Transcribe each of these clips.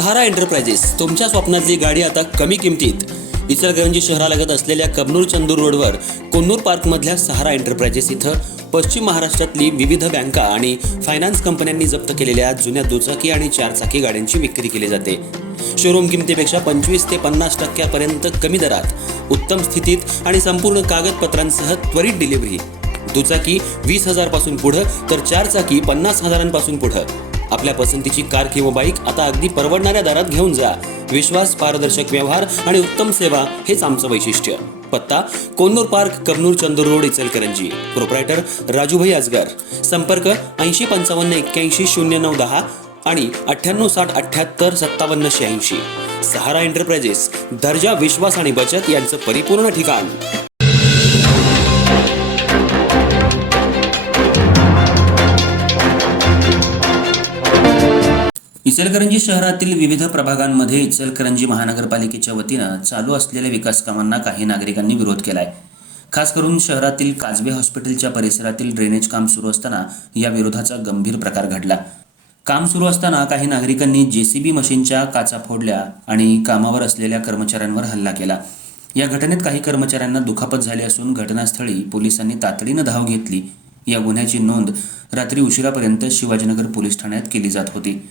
सहारा enterprises तुमच्या स्वप्नातली गाडी आता कमी किमतीत. इचलकरंजी शहरालगत असलेल्या कबनूर चंदूर रोडवर कोन्नूर पार्कमधल्या सहारा एंटरप्राइजेस इथं पश्चिम महाराष्ट्रातली विविध बँका आणि फायनान्स कंपन्यांनी जप्त केलेल्या जुन्या दुचाकी आणि चारचाकी गाड्यांची विक्री केली जाते. शोरूम किमतीपेक्षा 25 ते 50% कमी दरात, उत्तम स्थितीत आणि संपूर्ण कागदपत्रांसह त्वरित डिलिव्हरी. दुचाकी 20,000 पासून पुढे तर चारचाकी 50,000 पुढे. आपल्या पसंतीची कार किंवा बाईक आता अगदी परवडणाऱ्या दरात घेऊन जा. विश्वास, पारदर्शक व्यवहार आणि उत्तम सेवा हेच आमचं वैशिष्ट्य. पत्ता Konnur park, Kabnur Chandur road, Ichalkaranji. Proprietor Rajubhai Ajgar. संपर्क 8055810910 आणि 9860785786. सहारा एंटरप्राइजेस, दर्जा, विश्वास आणि बचत यांचं परिपूर्ण ठिकाण. इचलकरंजी शहरातील विविध प्रभागांमध्ये इचलकरंजी महानगरपालिकेच्या वतीनं चालू असलेल्या विकास कामांना काही नागरिकांनी विरोध केलाय. खास करून शहरातील काजबे हॉस्पिटलच्या परिसरातील ड्रेनेज काम सुरू असताना या विरोधाचा गंभीर प्रकार घडला. काम सुरू असताना काही नागरिकांनी JCB मशीनच्या काचा फोडल्या आणि कामावर असलेल्या कर्मचाऱ्यांवर हल्ला केला. या घटनेत काही कर्मचाऱ्यांना दुखापत झाली असून घटनास्थळी पोलिसांनी तातडीनं धाव घेतली. या गुन्ह्याची नोंद रात्री उशिरापर्यंत शिवाजीनगर पोलीस ठाण्यात केली जात होती.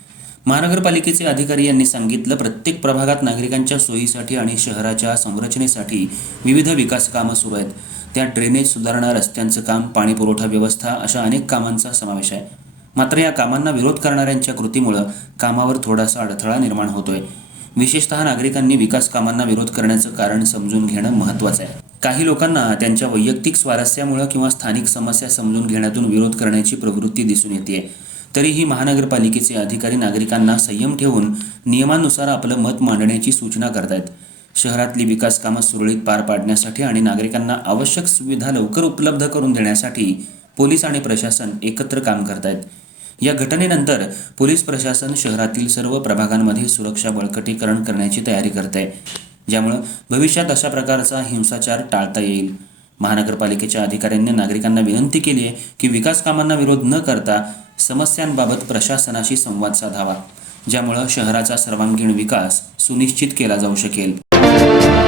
महानगरपालिकेचे अधिकारी यांनी सांगितलं, प्रत्येक प्रभागात नागरिकांच्या सोयीसाठी आणि शहराच्या संरचनेसाठी विविध विकास कामं सुरू आहेत. त्यात ड्रेनेज सुधारणा, रस्त्यांचं काम, पाणी पुरवठा व्यवस्था अशा अनेक कामांचा समावेश आहे. मात्र या कामांना विरोध करणाऱ्यांच्या कृतीमुळे कामावर थोडासा अडथळा निर्माण होतोय. विशेषतः नागरिकांनी विकास कामांना विरोध करण्याचं कारण समजून घेणं महत्त्वाचं आहे. काही लोकांना त्यांच्या वैयक्तिक स्वारस्यामुळे किंवा स्थानिक समस्या समजून घेण्यातून विरोध करण्याची प्रवृत्ती दिसून येते. तरीही महानगरपालिकेचे अधिकारी नागरिकांना संयम ठेवून नियमानुसार आपलं मत मांडण्याची सूचना करतायत. शहरातली विकास कामं सुरळीत पार पाडण्यासाठी आणि नागरिकांना आवश्यक सुविधा लवकर उपलब्ध करून देण्यासाठी पोलीस आणि प्रशासन एकत्र काम करतायत. या घटनेनंतर पोलीस प्रशासन शहरातील सर्व प्रभागांमध्ये सुरक्षा बळकटीकरण करण्याची तयारी करत आहे, ज्यामुळे भविष्यात अशा प्रकारचा हिंसाचार टाळता येईल. महानगरपालिकेच्या अधिकाऱ्यांनी नागरिकांना विनंती केली आहे की विकास कामांना विरोध न करता समस्यांबाबत प्रशासनाशी संवाद साधावा, ज्यामुळे शहराचा सर्वांगीण विकास सुनिश्चित केला जाऊ शकेल.